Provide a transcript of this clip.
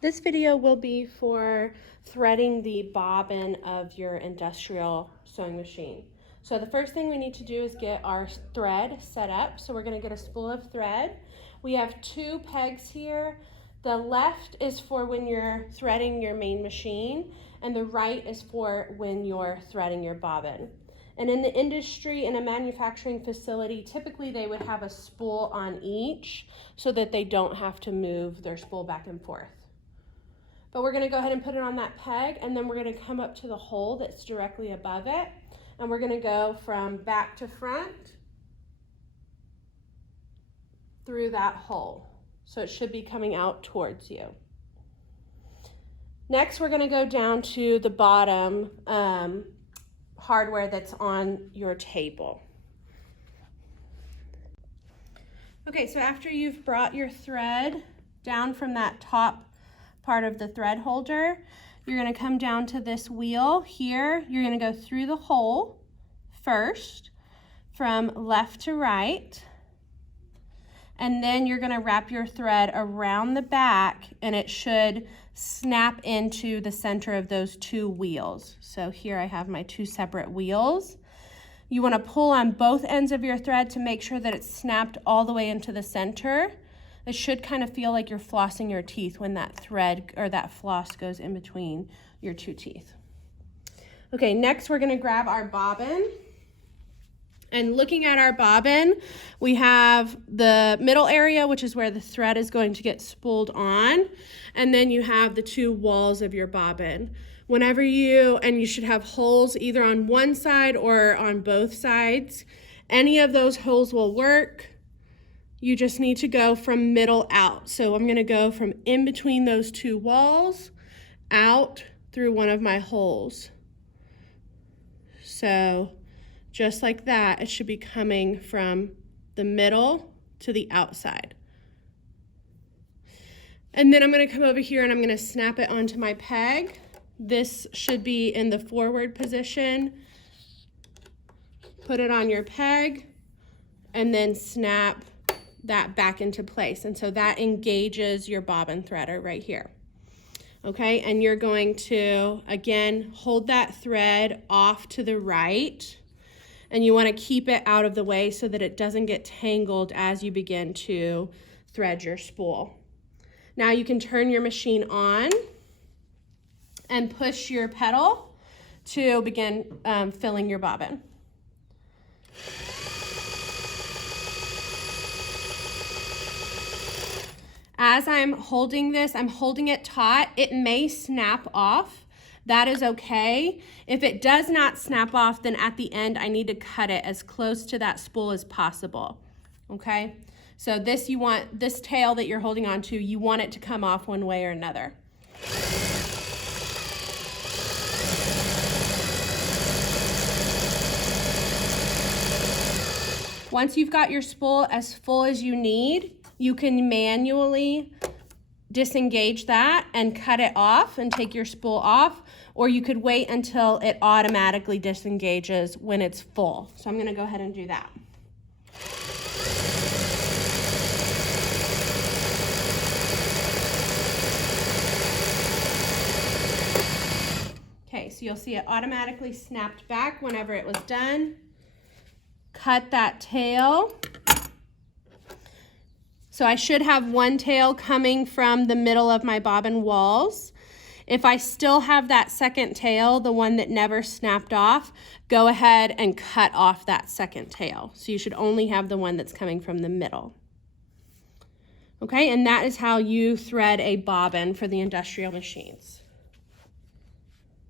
This video will be for threading the bobbin of your industrial sewing machine. So the first thing we need to do is get our thread set up. So we're going to get a spool of thread. We have 2 pegs here. The left is for when you're threading your main machine, and the right is for when you're threading your bobbin. And in the industry, in a manufacturing facility, typically they would have a spool on each so that they don't have to move their spool back and forth. But we're going to go ahead and put it on that peg, and then we're going to come up to the hole that's directly above it, and we're going to go from back to front through that hole. So it should be coming out towards you. Next, we're going to go down to the bottom hardware that's on your table. Okay, so after you've brought your thread down from that top part of the thread holder, you're going to come down to this wheel here. You're going to go through the hole first from left to right, and then you're going to wrap your thread around the back, and it should snap into the center of those 2 wheels. So here I have my 2 separate wheels. You want to pull on both ends of your thread to make sure that it's snapped all the way into the center. It should kind of feel like you're flossing your teeth when that thread or that floss goes in between your 2 teeth. Okay, next we're going to grab our bobbin. And looking at our bobbin, we have the middle area, which is where the thread is going to get spooled on. And then you have the 2 walls of your bobbin. Whenever you should have holes either on one side or on both sides. Any of those holes will work. You just need to go from middle out. So I'm going to go from in between those 2 walls out through one of my holes. So just like that, it should be coming from the middle to the outside. And then I'm going to come over here and I'm going to snap it onto my peg. This should be in the forward position. Put it on your peg and then snap that back into place. And so that engages your bobbin threader right here. Okay, and you're going to, again, hold that thread off to the right. And you want to keep it out of the way so that it doesn't get tangled as you begin to thread your spool. Now you can turn your machine on and push your pedal to begin filling your bobbin. As I'm holding this, I'm holding it taut. It may snap off. That is okay. If it does not snap off, then at the end, I need to cut it as close to that spool as possible, okay? So this, you want, this tail that you're holding on to, you want it to come off one way or another. Once you've got your spool as full as you need, you can manually disengage that and cut it off and take your spool off, or you could wait until it automatically disengages when it's full. So I'm going to go ahead and do that. Okay, so you'll see it automatically snapped back whenever it was done. Cut that tail. So I should have one tail coming from the middle of my bobbin walls. If I still have that second tail, the one that never snapped off, go ahead and cut off that second tail. So you should only have the one that's coming from the middle. Okay, and that is how you thread a bobbin for the industrial machines.